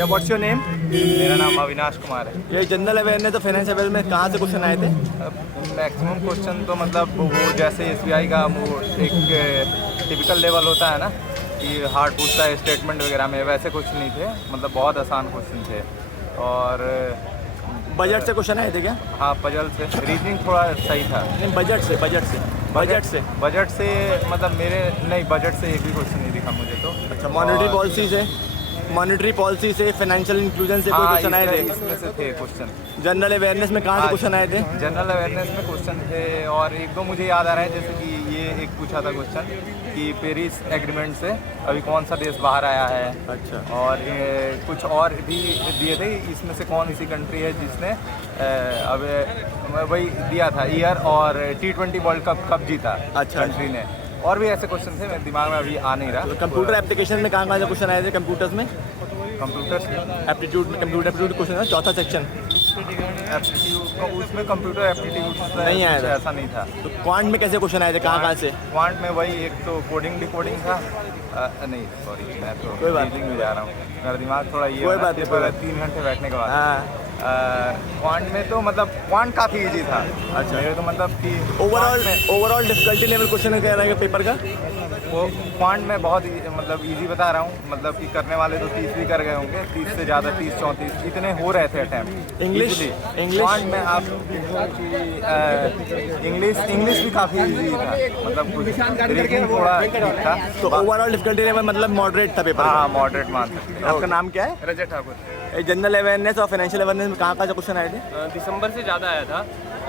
क्या what's your name? मेरा नाम अविनाश कुमार है। ये जनरल अवेयरनेस और फाइनेंस अवेयरनेस में कहाँ से क्वेश्चन आए थे? मैक्सिमम क्वेश्चन तो मतलब वो जैसे एसबीआई का वो एक टिपिकल लेवल होता है ना कि हार्ड पूछता है स्टेटमेंट वगैरह में, वैसे कुछ नहीं थे, मतलब बहुत आसान क्वेश्चन थे। और बजट से क्वेश्चन आए थे क्या? हाँ, पजल से, रीजनिंग थोड़ा सही था। नहीं, बजट से मतलब मेरे नहीं, बजट से एक भी क्वेश्चन नहीं दिखा मुझे तो। अच्छा, मॉनेटरी पॉलिसी से फाइनेंशियल इंक्लूजन से कोई क्वेश्चन आए थे? इसमें से थे क्वेश्चन। जनरल अवेयरनेस में कहाँ से क्वेश्चन आए थे? जनरल अवेयरनेस में क्वेश्चन थे और एक दो मुझे याद आ रहा है, जैसे कि ये एक पूछा था क्वेश्चन कि पेरिस एग्रीमेंट से अभी कौन सा देश बाहर आया है। अच्छा। और कुछ और भी दिए थे, इसमें से कौन सी कंट्री है जिसने अब वही दिया था ईयर और T20 वर्ल्ड कप कब जीता अच्छा। कंट्री ने। और भी ऐसे क्वेश्चन थे, मेरे दिमाग में अभी आ नहीं रहा। तो कंप्यूटर एप्लीकेशन में कहाँ से क्वेश्चन आए थे? कंप्यूटर्स में कंप्यूटर कंप्यूटर एप्टीट्यूड क्वेश्चन है, चौथा सेक्शन। उसमें कंप्यूटर एप्टीट्यूड नहीं आया था? ऐसा नहीं था। तो क्वांट में कैसे क्वेश्चन आए थे, कहाँ से? क्वांट में वही एक तो कोडिंग डिकोडिंग था। नहीं सॉरी, मैं तो कोई बात रीडिंग में जा रहा हूँ, मेरा दिमाग थोड़ा ये कोई बात नहीं, कोई बात 3 घंटे बैठने के बाद। हाँ। क्वांट में तो मतलब क्वांट काफ़ी इजी था। अच्छा। मेरे तो मतलब कि ओवरऑल डिफिकल्टी लेवल क्वेश्चन कह रहे हैं पेपर का? वो क्वांट में बहुत मतलब इजी बता रहा हूँ, मतलब कि करने वाले तो 30 भी कर गए होंगे, 30 से ज़्यादा, 30-34 इतने हो रहे थे अटैम्प्ट। इंग्लिश क्वांट में आप इंग्लिश भी काफ़ी इजी था, मतलब कुछ रीजनिंग थोड़ा ठीक था। तो ओवरऑल डिफिकल्टी लेवल मतलब मॉडरेट था पेपर? हाँ, मॉडरेट मान सकते हैं। आपका नाम क्या है? रजत ठाकुर। जनरल अवेयरनेस और फाइनेंशियल अवेयरनेस में कहाँ से क्वेश्चन आए थे? दिसंबर से ज़्यादा आया था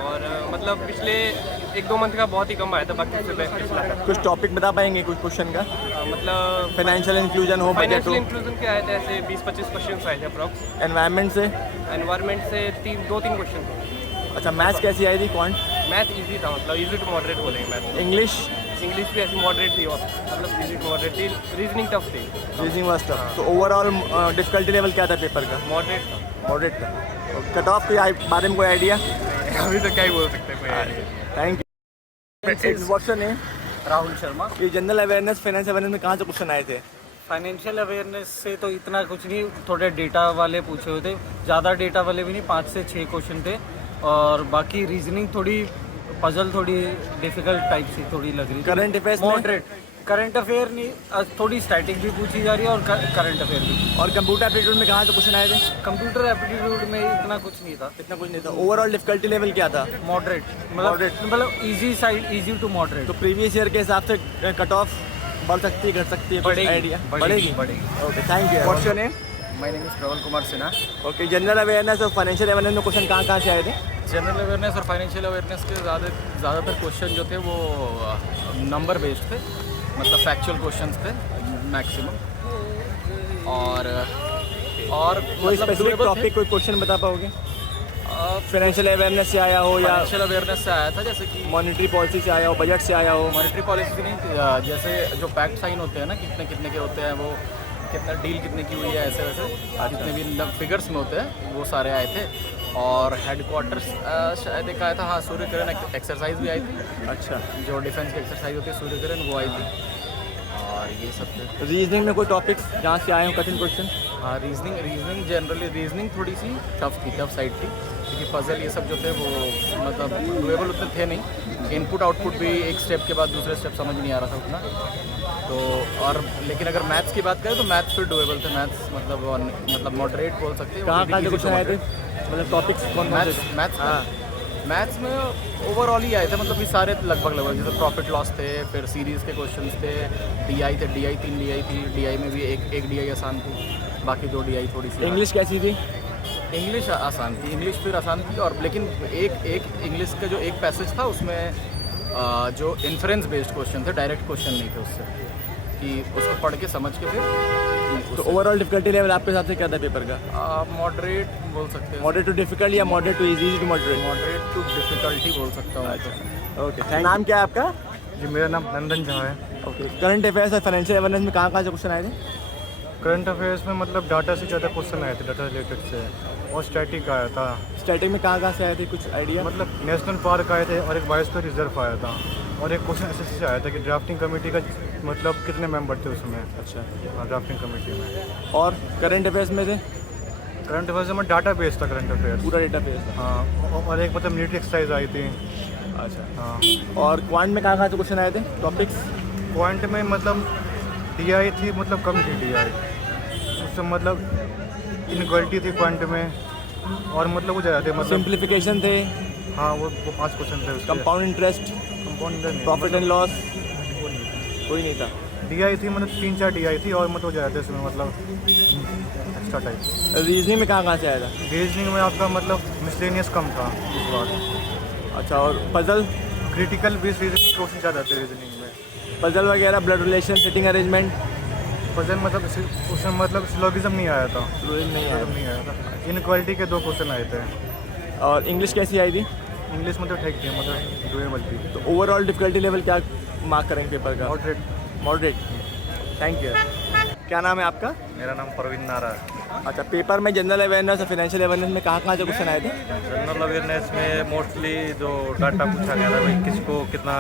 और मतलब पिछले 1-2 मंथ का बहुत ही कम आया था, बाकी से पिछला था। कुछ टॉपिक बता पाएंगे कुछ क्वेश्चन का? मतलब फाइनेंशियल इंक्लूजन हो, बजट फाइनेंशियल हो, इंक्लूजन के आए थे, ऐसे 20-25 क्वेश्चन आए थे अप्रॉक्स। एनवायरनमेंट से? एनवायरनमेंट से 2-3 क्वेश्चन थे। अच्छा, मैथ्स कैसी आई थी? क्वांट? मैथ इजी था, मतलब इजी टू मॉडरेट बोलेंगे मैथ। इंग्लिश? इंग्लिश भी ऐसी मॉडरेट थी, मतलब इजी टू मॉडरेट थी। रीजनिंग टफ थी, रीजनिंग वाज टफ। तो ओवरऑल डिफिकल्टी लेवल क्या था पेपर का? मॉडरेट था। मॉडरेट था। कट ऑफ के बारे में कोई आइडिया? अभी तो क्या ही बोल सकते हैं, कोई idea. Thank you. What's your name? Rahul Sharma. ये जनरल अवेयरनेस फाइनेंस अवेयरनेस में कहाँ से क्वेश्चन आए थे? फाइनेंशियल अवेयरनेस से तो इतना कुछ नहीं, थोड़े डेटा वाले पूछे हुए थे, ज़्यादा डेटा वाले भी नहीं, 5 से 6 क्वेश्चन थे। और बाकी रीजनिंग थोड़ी पजल थोड़ी डिफिकल्ट टाइप सी थोड़ी लग रही। Current affairs moderate. Current affair नहीं, थोड़ी स्टैटिक भी पूछी जा रही है और करंट अफेयर भी। और कंप्यूटर एप्टीट्यूड में कहाँ से क्वेश्चन आए थे? कंप्यूटर एप्टीट्यूड में इतना कुछ नहीं था। इतना कुछ नहीं था। ओवरऑल डिफिकल्टी लेवल क्या था? Moderate, Moderate। मतलब easy side, easy to moderate. तो प्रीवियस ईयर के हिसाब से कट ऑफ बढ़ सकती है, घट सकती है? बढ़ेगी, आइडिया बढ़ेगी। Okay, thank you. What's your name? My name is Praval Kumar Sinha. Okay, general awareness और फाइनेंशियल अवेयरनेस में क्वेश्चन कहाँ से आए थे? जनरल अवेयरनेस और फाइनेंशियल अवेयरनेस के ज़्यादातर क्वेश्चन जो थे वो नंबर बेस्ड थे, मतलब फैक्चुअल क्वेश्चंस थे मैक्सिमम। और कोई स्पेसिफिक टॉपिक, कोई क्वेश्चन बता पाओगे? फाइनेंशियल अवेयरनेस से आया हो या फाइनेंशियल अवेयरनेस से आया था, जैसे कि मॉनेटरी पॉलिसी से आया हो, बजट से आया हो? मॉनेटरी पॉलिसी नहीं, जैसे जो पैक्ट साइन होते हैं ना, कितने कितने के होते हैं, वो कितना डील कितने की हुई है, ऐसे वैसे जितने भी फिगर्स में होते हैं वो सारे आए थे। और हेडक्वार्टर्स शायद एक आया था, हाँ, सूर्यकिरण एक्सरसाइज भी आई थी। अच्छा। जो डिफेंस की एक्सरसाइज होती है सूर्यकिरण, वो आई थी। और ये सब थे। रीजनिंग में कोई टॉपिक्स जहाँ से आए हो कठिन क्वेश्चन? हाँ, रीजनिंग जनरली रीजनिंग थोड़ी सी टफ साइड थी, क्योंकि पजल ये सब जो थे वो मतलब डुएबल उतने थे नहीं। इनपुट आउटपुट भी एक स्टेप के बाद दूसरे स्टेप समझ नहीं आ रहा था उतना तो। और लेकिन अगर मैथ्स की बात करें तो मैथ्स फिर डुएबल थे। मैथ्स मतलब मॉडरेट बोल सकते हैं। कहाँ से क्वेश्चन आए थे, मतलब टॉपिक्स कौन? मैथ्स में ओवरऑल ही आए थे, मतलब ये सारे लगभग जैसे प्रॉफिट लॉस थे, फिर सीरीज़ के क्वेश्चंस थे, डीआई थे, डीआई 3 डीआई थी, डीआई में भी एक डीआई आसान थी, बाकी 2 डीआई थोड़ी सी। इंग्लिश कैसी थी? इंग्लिश आसान थी, इंग्लिश फिर आसान थी। और लेकिन एक इंग्लिश का जो एक पैसेज था उसमें जो इन्फ्रेंस बेस्ड क्वेश्चन थे, डायरेक्ट क्वेश्चन नहीं थे उससे, कि उसको पढ़ के समझ के फिर। तो ओवरऑल डिफिकल्टी लेवल आपके हिसाब से क्या था पेपर का? मॉडरेट बोल सकते हैं। मॉडरेट टू डिफिकल्ट या moderate to easy to moderate? Moderate to difficulty बोल सकता हूँ तो। Okay, thank. नाम क्या है आपका? जी, मेरा नाम नंदन झा है। ओके, करंट अफेयर्स और फाइनेंशियल अवेयरनेस में कहाँ से क्वेश्चन आए थे? करंट अफेयर्स में मतलब डाटा से ज़्यादा क्वेश्चन आए थे, डाटा रिलेटेड से, और स्टैटिक आया था। स्टैटिक में कहाँ से आए थे, कुछ आइडिया? मतलब नेशनल पार्क आए थे और एक बायोस्फीयर रिजर्व आया था, और एक क्वेश्चन ऐसे से आया था कि ड्राफ्टिंग कमेटी का मतलब कितने मेंबर थे उसमें। अच्छा। हाँ, ड्राफ्टिंग कमेटी में। और करंट अफेयर्स में थे? करंट अफेयर्स में डाटा बेस था करंट अफेयर्स। पूरा डेटा बेस था। हाँ, और एक मतलब मिलिट्री एक्सरसाइज आई थी। अच्छा। हाँ, और क्वांट में कहाँ से क्वेश्चन आए थे टॉपिक्स? पॉइंट में मतलब DI थी, मतलब कम थी DI, उससे मतलब इनक्वालिटी थी पॉइंट में, और मतलब वो ज़्यादा थे मतलब। सिंप्लीफिकेशन थे, हाँ, वो 5 क्वेश्चन थे उसके। कंपाउंड इंटरेस्ट, कंपाउंड नहीं, प्रॉफिट एंड लॉस, वो नहीं। कोई नहीं था। DI थी मतलब 3-4 DI थी, और मतलब ज़्यादा थे उसमें मतलब एक्स्ट्रा टाइप। रीजनिंग में कहाँ से आया था? रीजनिंग में आपका मतलब मिसलेनियस कम था इस बार। अच्छा, और puzzle? Critical base reasoning question ज़्यादा थे रीजनिंग में। पजल वगैरह, blood relation, sitting arrangement? Puzzle मतलब उसमें मतलब सिलोगिज्म नहीं आया था। नहीं आया। नहीं आया था। इनक्वालिटी के 2 क्वेश्चन आए थे। और इंग्लिश कैसी आई थी? इंग्लिश मतलब ठीक थी, मतलब डुएबल थी। तो ओवरऑल डिफिकल्टी लेवल क्या मार्क करेंगे पेपर का? मॉडरेट। मॉडरेट। Thank you. क्या नाम है आपका? मेरा नाम परवीन नारा है। अच्छा, पेपर में जनरल अवेयरनेस और फाइनेंशियल अवेयरनेस में कहाँ से क्वेश्चन आए थे? जनरल अवेयरनेस में मोस्टली जो डाटा पूछा गया था भाई, किसको कितना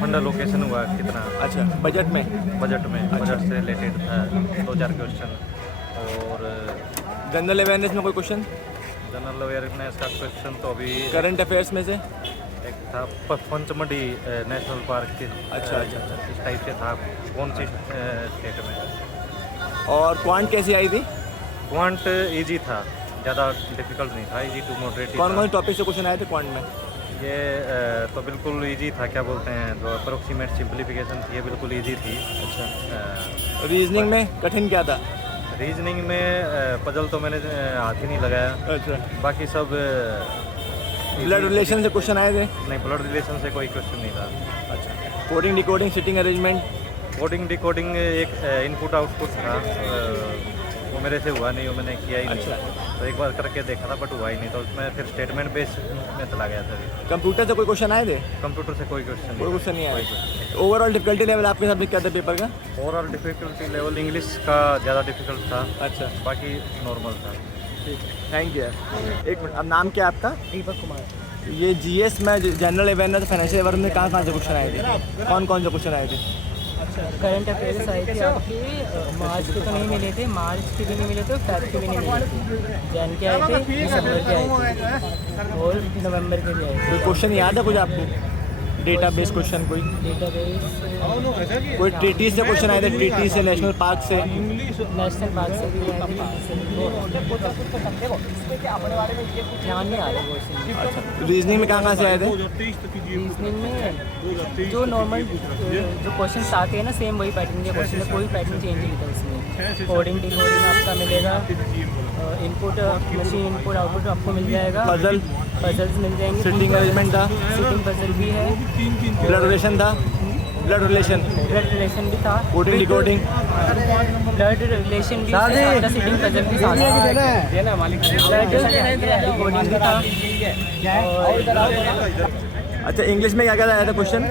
फंड लोकेशन हुआ, कितना अच्छा, बजट में? बजट में, बजट से रिलेटेड था 2000 क्वेश्चन। और जनरल अवेयरनेस में कोई क्वेश्चन? जनरल अवेयरनेस का क्वेश्चन तो अभी करंट अफेयर्स में से? एक था पंचमढ़ी नेशनल पार्क के। अच्छा। इस टाइप के था, कौन सी स्टेट में। और क्वांट कैसी आई थी? क्वांट इजी था, ज़्यादा डिफिकल्ट नहीं था, इजी टू मॉडरेट। कौन कौन टॉपिक से क्वेश्चन आए थे क्वांट में? ये तो बिल्कुल इजी था, क्या बोलते हैं, जो अप्रोक्सीमेट सिंप्लीफिकेशन थी, ये बिल्कुल इजी थी। अच्छा। रीजनिंग में कठिन क्या था? रीजनिंग में पजल तो मैंने हाथ ही नहीं लगाया, अच्छा। बाकी सब ब्लड रिलेशन से क्वेश्चन आए थे? नहीं, ब्लड रिलेशन से कोई क्वेश्चन नहीं था। अच्छा। Coding decoding, sitting arrangement? Coding decoding एक इनपुट आउटपुट था, वो मेरे से हुआ नहीं, वो मैंने किया ही नहीं। तो एक बार करके देखा था बट हुआ ही नहीं, तो उसमें फिर स्टेटमेंट बेस में चला गया था। कंप्यूटर से कोई क्वेश्चन आए थे? कंप्यूटर से कोई क्वेश्चन कोई क्वेश्चन नहीं आया। ओवरऑल डिफिकल्टी लेवल आपके हिसाब से क्या था पेपर का? ओवरऑल डिफिकल्टी लेवल इंग्लिश का ज़्यादा डिफिकल्ट था। अच्छा, बाकी नॉर्मल था। ठीक है, थैंक यू। एक मिनट, अब नाम क्या है आपका? दीपक कुमार। ये GS में जनरल अवेयरनेस फाइनेंशियल अवेयरनेस में कहाँ से क्वेश्चन आए थे? कौन कौन से क्वेश्चन आए थे? करंट अफेयर्स आए थे आपके, मार्च के तो नहीं मिले थे, मार्च के भी नहीं मिले थे, फेब के भी नहीं मिले थे। जैन के आए थे, दिसंबर के आए थे, और नवंबर के भी आए थे। कोई क्वेश्चन याद है कुछ आपको? डेटा बेस क्वेश्चन कोई? डेटाबेस कोई TT से क्वेश्चन आए थे? TT से, नेशनल पार्क से? नेशनल पार्क से भी आए थे, ध्यान नहीं आ रहे क्वेश्चन। अच्छा। रीजनिंग में कहाँ से आए थे? रीजनिंग में जो नॉर्मल जो क्वेश्चन आते हैं ना, सेम वही पैटर्न के क्वेश्चन है, कोई पैटर्न चेंज नहीं था इसमें। कोडिंग डिकोडिंग आपका मिलेगा, इनपुट मशीन इनपुट आउटपुट आपको मिल जाएगा, पजल? पजल्स मिल जाएंगे, सिटिंग अरेंजमेंट था? सिटिंग पजल भी है, ब्लड रिलेशन था? Blood relation? ब्लड रिलेशन भी था, कोडिंग डिकोडिंग? ब्लड रिलेशन भी उसके साथ था, सिटिंग पजल भी साथ था, ब्लड डिकोडिंग भी था। अच्छा, इंग्लिश में क्या क्या आया था क्वेश्चन?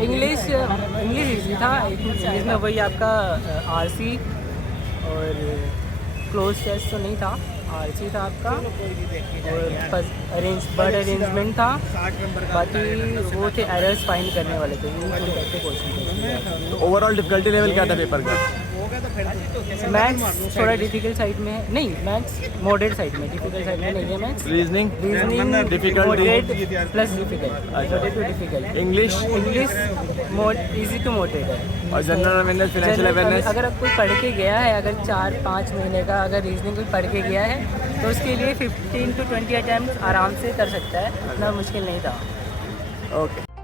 इंग्लिश इजी था। इंग्लिश में वही आपका RC और क्लोज टेस्ट तो नहीं था, RC था आपका, और बर्ड अरेंजमेंट था। बाकी वो थे एरर्स फाइंड करने वाले थे, क्वेश्चन। तो ओवरऑल डिफिकल्टी लेवल क्या था पेपर का? मैथ्स थोड़ा डिफिकल्ट साइड में है, नहीं मैथ्स मॉडरेट साइड में, डिफिकल्ट साइड में नहीं है maths. Reasoning? Reasoning difficult? Moderate plus difficult, moderate to difficult. English? English easy to moderate है। और जनरल अवेयरनेस, फाइनेंशियल अवेयरनेस? अगर कोई पढ़ के गया है, अगर 4-5 महीने का अगर रीजनिंग कोई पढ़ के गया है, तो उसके लिए 15 to 20 अटैम्प्ट आराम से कर सकता है, इतना मुश्किल नहीं था। ओके।